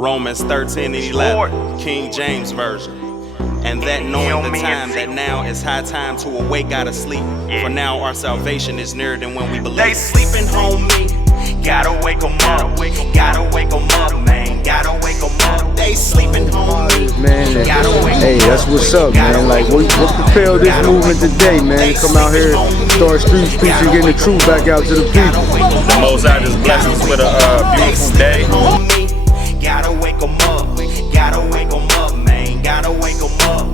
Romans 13 and 11, King James Version. And that knowing the time, that now is high time to awake out of sleep. For now our salvation is nearer than when we believe. They sleeping, homie. Gotta wake 'em up. Gotta wake 'em up, man. Gotta wake 'em up. They sleeping, homie. Man, hey, that's what's up, man. Like, what propelled this movement today, man? Come out here, start street preaching, getting the truth back out to the people. The Most High just blessed us with a beautiful day. Gotta wake 'em up. Gotta wake 'em up, man. Gotta wake 'em up.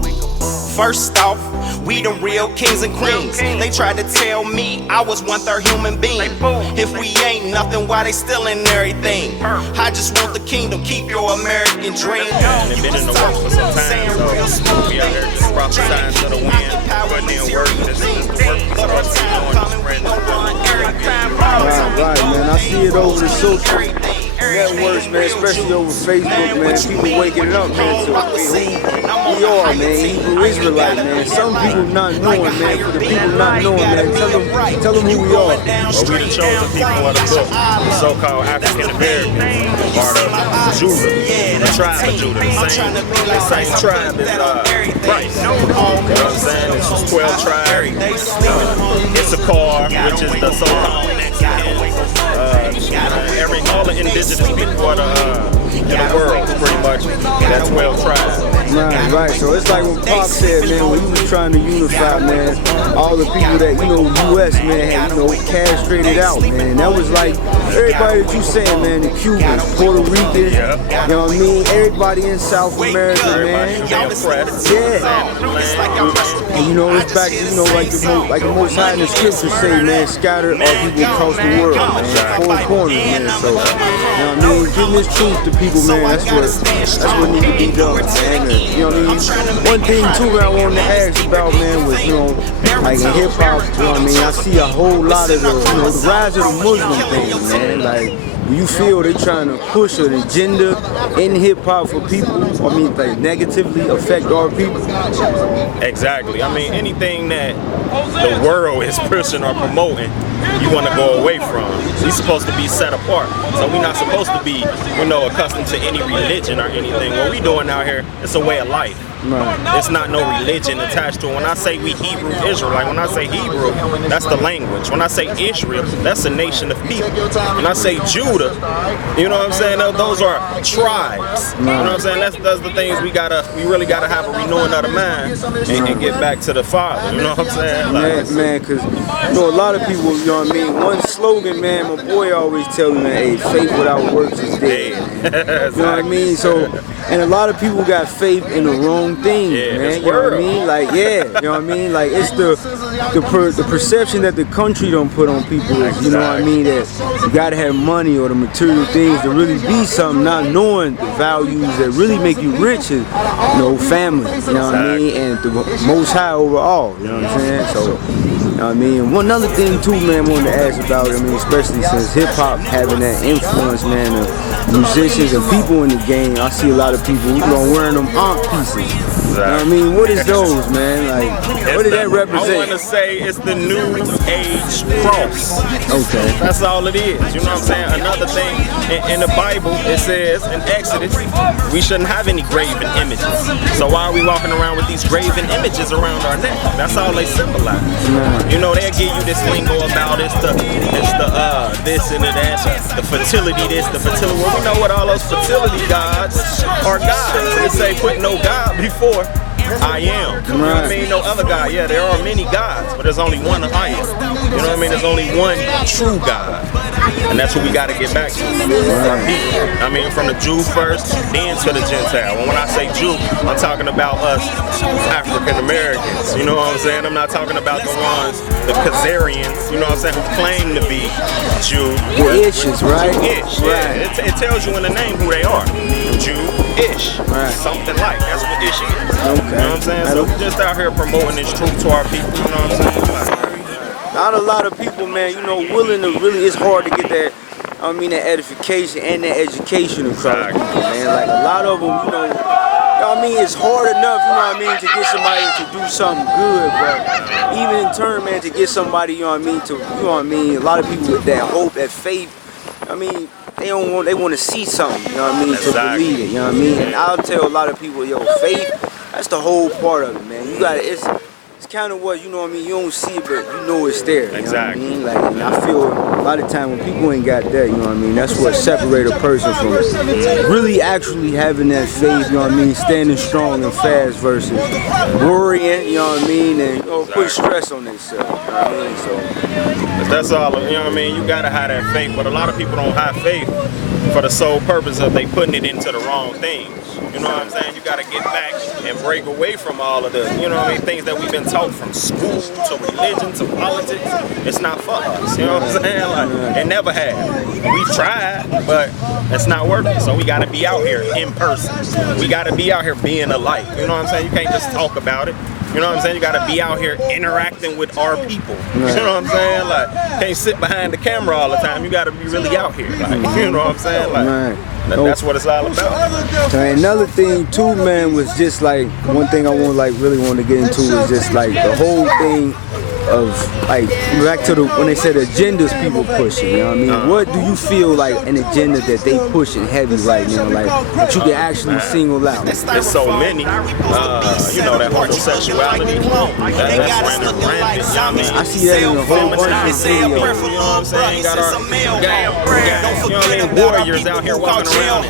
First off, we the real kings and queens. They tried to tell me I was 1/3 human being. If we ain't nothing, why they stealing everything? I just want the kingdom, keep your American dream. They've been in the work for some time, so we out here just prophesying to the wind. Putting in work, this is the work we're supposed to be doing, spreading the word. Right, man. I see it over the social networks, man, especially over Facebook, man. People waking up, man, to who we are, man. Hebrew Israelite, man. Some people not knowing, man. For the people not knowing, man, tell them who we are. Well, we the chosen people of the book, the so-called African Americans, part of Judah, the tribe of Judah, the same tribe as Christ. You know what I'm saying? It's just 12 tribes. Issachar, which is the so-called all the indigenous people in the world, pretty much. That's 12 tribes. Right. So it's like what Pop said, man, when he was trying to unify, man, all the people that, U.S., man, had, castrated out, man. That was like everybody that you saying, man, the Cubans, Puerto Ricans, you know what I mean? Everybody in South America, man. Yeah. And it's back to, like the Most High in the scriptures say, man, scatter our people across the world, man. Four corners, man. So, you know what I mean? Giving this truth to people, man, that's what needs to be done, man. And, you know what I mean? One thing too that I wanted to ask about, man, was, like in hip hop, you know what I mean? I see a whole lot of the rise of the Muslim thing, man. Like, do you feel they trying to push an agenda in hip hop for people? I mean, like negatively affect our people? Exactly. I mean, anything that the world is pushing or promoting, you want to go away from. We're supposed to be set apart. So we're not supposed to be, accustomed to any religion or anything. What we doing out here, it's a way of life. Right. It's not no religion attached to it. When I say we Hebrew Israelite, when I say Hebrew, that's the language. When I say Israel, that's a nation of people. When I say Judah, you know what I'm saying? Those are tribes. You know what I'm saying? That's the things we really gotta have a renewing of the mind and get back to the Father. You know what I'm saying? Like, man, because a lot of people, you know what I mean? One slogan, man, my boy always tell me, man, hey, faith without works is dead. Exactly. You know what I mean? So, and a lot of people got faith in the wrong thing, man. You know what I mean? Like, you know what I mean? Like, it's the perception that the country don't put on people is, you know what I mean, that you gotta have money or the material things to really be something, not knowing the values that really make you rich is, family, you know what I mean, and the Most High overall, you know what I'm saying? So, you know what I mean? One other thing too, man, I wanted to ask about, I mean, especially since hip hop having that influence, man, of musicians and people in the game, I see a lot of people, wearing them art pieces. You know what I mean? What is those, man? Like, what did that represent? I want to say it's the new age cross. Okay. That's all it is. You know what I'm saying? Another thing, in the Bible, it says in Exodus, we shouldn't have any graven images. So why are we walking around with these graven images around our neck? That's all they symbolize. They'll give you this lingo about it's the this and that, the fertility this, the fertility. Well, we know what all those fertility gods are gods. They say put no God before I am. You know what I mean? No other God. Yeah, there are many gods, but there's only one I am. You know what I mean? There's only one true God. And that's what we got to get back to. Our people. I mean, from the Jew first, then to the Gentile. And when I say Jew, I'm talking about us African Americans. You know what I'm saying? I'm not talking about the ones, the Khazarians, you know what I'm saying, who claim to be Jew. The Ishes, right? Jewish. Yeah, it tells you in the name who they are. Jew-ish. Right. Something like. That's what Ish is. Okay. You know what I'm saying? So we're just out here promoting this truth to our people. You know what I'm saying? Not a lot of people, man, willing to really, it's hard to get that, that edification and that education across people, man. Like, a lot of them, it's hard enough, to get somebody to do something good, but even in turn, man, to get somebody, a lot of people with that hope, that faith, they want to see something, you know what I mean, to believe it, you know what I mean? And I'll tell a lot of people, yo, faith, that's the whole part of it, man. You got it's kind of what, you know what I mean, you don't see it, but you know it's there, you know what I mean? Like, and I feel a lot of time when people ain't got that, you know what I mean, that's what separates a person from really actually having that faith, you know what I mean, standing strong and fast versus worrying, you know what I mean, and put stress on themselves, you know what I mean, so. That's all, you know what I mean, you gotta have that faith, but a lot of people don't have faith for the sole purpose of they putting it into the wrong things. You know what I'm saying? You gotta get back and break away from all of the, you know what I mean, things that we've been taught from school to religion to politics. It's not for us, you know what I'm saying? Like, it never has. We've tried, but it's not working. So we gotta be out here in person. We gotta be out here being a light. You know what I'm saying? You can't just talk about it. You know what I'm saying? You gotta be out here interacting with our people. You know what I'm saying? Like, can't sit behind the camera all the time. You gotta be really out here. Like, you know what I'm saying? Like, that's what it's all about. And another thing too, man, was just like one thing I really want to get into is just like the whole thing of like back to when they said agendas people pushing, you know what I mean? What do you feel like an agenda that they pushing heavy right now, like that you can actually single out? There's so many, you know, that homosexuality, that's rampant. I see that in a whole bunch of videos. You know what I'm saying? Got our, you know what I mean, warriors out here walking around.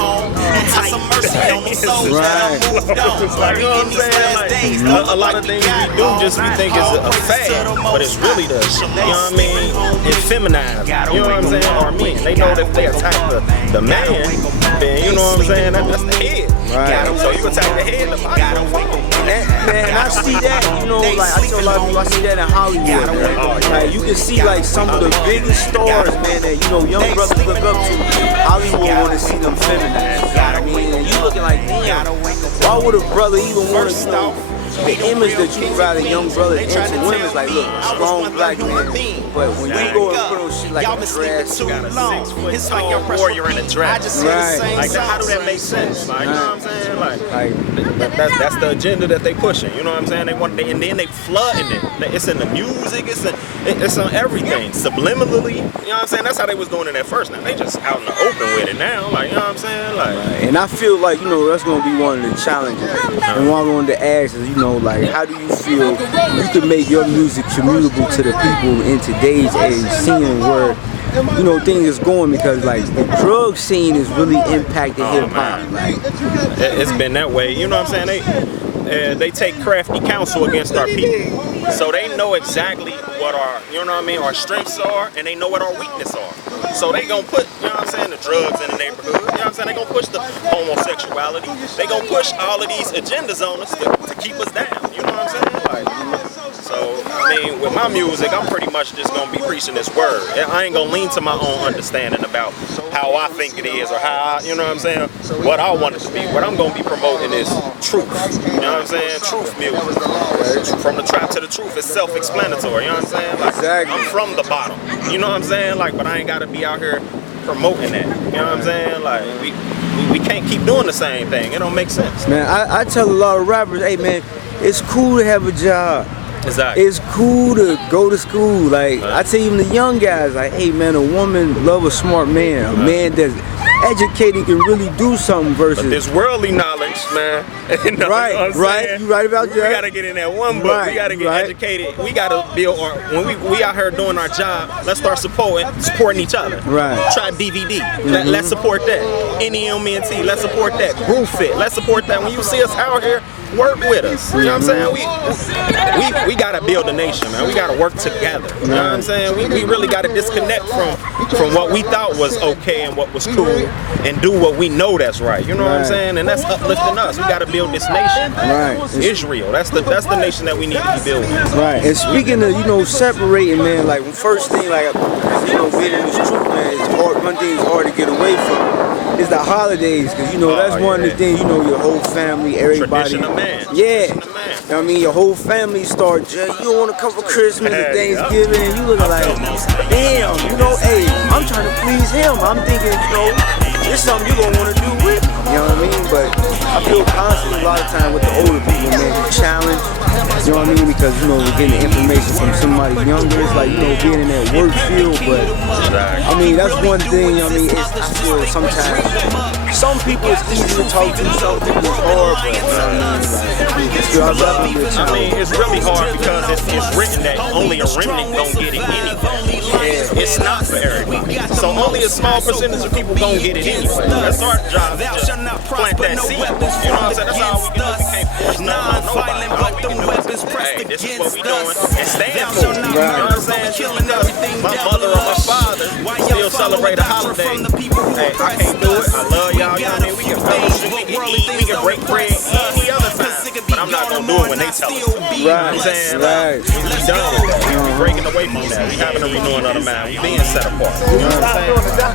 Right. Like, you know what I'm saying? Like, a lot of things we do just we think is a fad. But it's really the, you know what I mean, effeminized, you know what I'm saying, or men. They know that if they attack the man, then, you know what I'm saying, that's the head. Right. So you attack the head, the body. Man, I see that, you know, like I tell a lot of people, I see that in Hollywood. Like, you can see like some of the biggest stars, man, that, you know, young brothers look up to. Hollywood want to see them feminized, you know what I mean? And you looking like, damn, why would a brother even want to, you know, the image that you provide a young brother into women is like, look, strong black man. But when you go and put on shit like a dress, you got a 6 foot tall warrior in a dress. Right. Like, how do that make sense? Like, you know what I'm saying? Like, that's the agenda that they pushing. You know what I'm saying? They want, and then they flooding it. It's in the music. It's on everything. Subliminally. You know what I'm saying? That's how they was doing it at first. Now they just out in the open with it now. Like, you know what I'm saying? Like, and I feel like, you know, that's gonna be one of the challenges. And what I wanted to ask is, you know, like, how do you feel you can make your music commutable to the people in today's age, seeing where, you know, things is going, because like the drug scene is really impacting hip hop. Like, it's been that way. You know what I'm saying? They take crafty counsel against our people, so they know exactly what our, you know what I mean, our strengths are, and they know what our weaknesses are. So they gonna put, you know what I'm saying, the drugs in the neighborhood. You know what I'm saying? They gonna push the homosexuality. They gonna push all of these agendas on us to keep us down. You know what I'm saying? Like, so I mean, with my music, I'm pretty much just gonna be preaching this word. I ain't gonna lean to my own understanding about how I think it is or how I, you know what I'm saying, what I want it to be. What I'm gonna be promoting is truth. You know what I'm saying? Truth music. From the trap to the truth, it's self-explanatory. You know what I'm saying? Like, exactly. I'm from the bottom. You know what I'm saying? Like, but I ain't gotta be out here promoting that. You know what I'm saying? Like, we can't keep doing the same thing. It don't make sense. Man, I tell a lot of rappers, hey man, it's cool to have a job. Exactly. It's cool to go to school. Like, I tell even the young guys, like, hey man, a woman love a smart man. A man that's educated can really do something versus. But this worldly knowledge, man. You know, right, you know right. You right about that. We gotta get in that one book. Right, we gotta get educated. We gotta build our, when we out here doing our job, let's start supporting each other. Right. TrapDVD. Let's support that. NEM Ent. Let's support that. Groove Fit. Let's support that. When you see us out here, work with us. You know what I'm saying? We gotta build a nation, man. We gotta work together. You know what I'm saying? We really gotta disconnect from what we thought was okay and what was cool, and do what we know that's right. You know what I'm saying? And that's uplifting us. We gotta build this nation. Right. Israel. That's the nation that we need to be building. Right. And speaking of, you know, separating, man, like first thing, like, you know, being in this truth, man, it's hard. One thing is hard to get away from is the holidays, because you know that's one of the things. You know, your whole family, everybody. Tradition of man. Yeah. You know what I mean? Your whole family start, you don't want to come for Christmas and Thanksgiving, and you looking like, damn, you know, hey, I'm trying to please him. I'm thinking, you know, it's something you're going to want to do with me. You know what I mean? But I feel constantly a lot of time with the older people, man, the challenge. You know what I mean? Because, you know, we're getting information from somebody younger. It's like, you know, being in that work field. But, I mean, that's one thing, you know what I mean? It's, I feel sometimes, some people it's easy to talk to, some people it's hard, but, you know what I mean? I mean, it's really hard because it's written that only a remnant don't get it anyway. It's not for everybody. So only a small percentage of people gonna get it anyway. That's our job, just plant that seed. You know what I'm saying? That's all we can do. We can't force nothing on nobody. All we can do is, hey, this is what we doing, and stand for it. You know what I'm saying? Because my mother or my father still celebrate a holiday. Hey, I can't do it. I love y'all. You know what I mean? We can fellowship, we can eat, we can break bread any other time. But I'm not gonna do it when they tell us to. You know what I'm saying? Like, we done with that. We breaking away from that. We having a renewing of the mind. We being set apart. You know what I'm saying?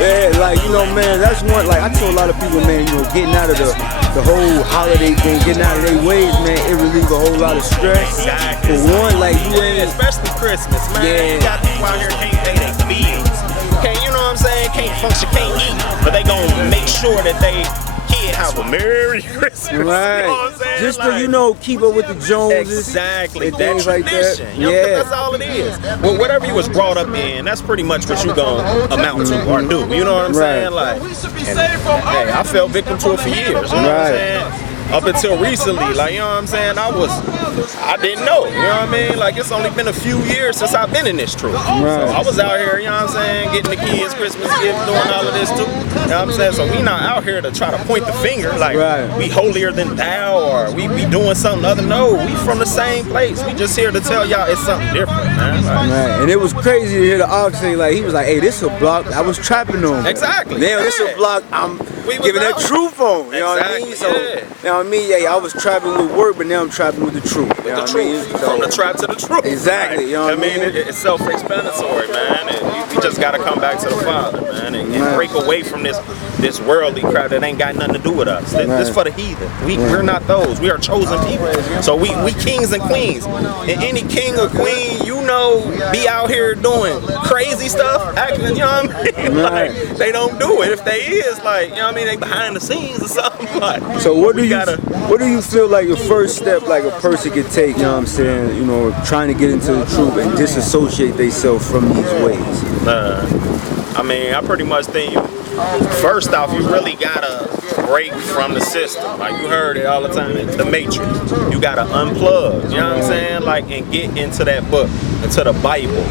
Yeah, like, you know, man, that's one, like, I tell a lot of people, man, you know, getting out of the whole holiday thing, getting out of their ways, man, it relieves a whole lot of stress. Exactly. For one, like, you ain't, especially Christmas, man. You got people out here can't pay their bills. Can't, you know what I'm saying? Can't function, can't eat. But they gonna make sure that they kid have a Merry Christmas. Right. You know what I'm saying? Just to, you know, keep up with the Joneses. Exactly. And things like that. You know, that's all it is. Well, whatever you was brought up in, that's pretty much what you gonna amount to or do. You know what I'm saying? Like, and, hey, I fell victim to it for years. You know what I'm saying? Up until recently, like, you know what I'm saying, I didn't know, you know what I mean? Like, it's only been a few years since I've been in this truth. So I was out here, you know what I'm saying, getting the kids Christmas gifts, doing all of this too. You know what I'm saying? So we not out here to try to point the finger, like, we holier than thou, or we doing something other. No, we from the same place. We just here to tell y'all it's something different, man. Like, and it was crazy to hear the ox say, like, he was like, hey, this a block I was trapping on. Exactly. Now this a block I'm giving that truth on. You know what I mean? So, you know what I mean? Yeah, I was trapping with work, but now I'm trapping with the truth. You know the truth. So, from the trap to the truth. Exactly. You know what I mean? It's self-explanatory, man. And we just gotta come back to the Father, man, and break away from this worldly crap that ain't got nothing to do with us. This for the heathen. We're not those. We are chosen people. So we kings and queens. And any king or queen, you know, be out here doing crazy stuff, acting, you know what I mean? Like, they don't do it. If they is, like, you know what I mean, they behind the scenes or something. Like, so what do you feel like your first step, like a person could take, you know what I'm saying, you know, trying to get into the truth and disassociate themselves from these ways? I mean, I pretty much think first off, you really gotta break from the system. Like, you heard it all the time, it's the matrix. You gotta unplug, you know what I'm saying? Like, and get into that book, into the Bible.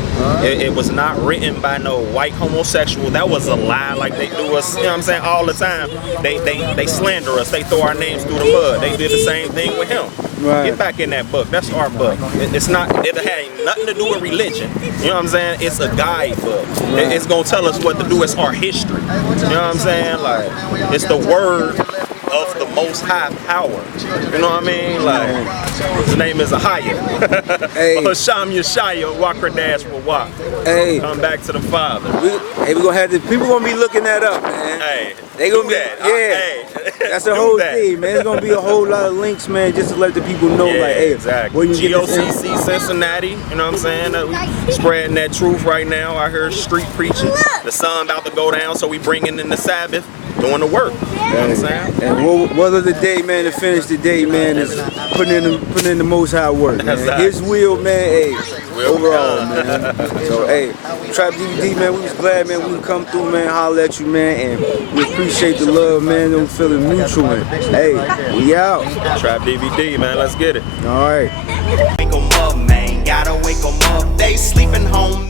It was not written by no white homosexual. That was a lie, like they do us, you know what I'm saying, all the time. They slander us, they throw our names through the mud. They did the same thing with him. Get back in that book. That's our book. It had nothing to do with religion. You know what I'm saying? It's a guidebook. It's gonna tell us what to do. It's our history. You know what I'm saying? Like, it's the word of the Most High Power. You know what I mean? Like, his name is Ahaya. Hey. Hasham Yeshaya, Wakradash will walk. Hey. Come back to the Father. We gonna have people gonna be looking that up, man. Hey. They gonna be, that's the whole thing, man. It's gonna be a whole lot of links, man, just to let the people know, like, hey, exactly. Where you GOCC Cincinnati, you know what I'm saying? We spreading that truth right now. I heard street preaching. The sun about to go down, so we bringing in the Sabbath, doing the work. You know what I'm saying? And what of the day, man, to finish the day, man, is putting in the Most High work, man. His will, man, hey, overall, man. So, hey, TrapDVD, man, we was glad, man, we could come through, man, holler at you, man, and we appreciate the love, man, them feeling mutual. Hey, we out. TrapDVD, man, let's get it. All right. Wake 'em up, man, gotta wake 'em up. They sleeping home.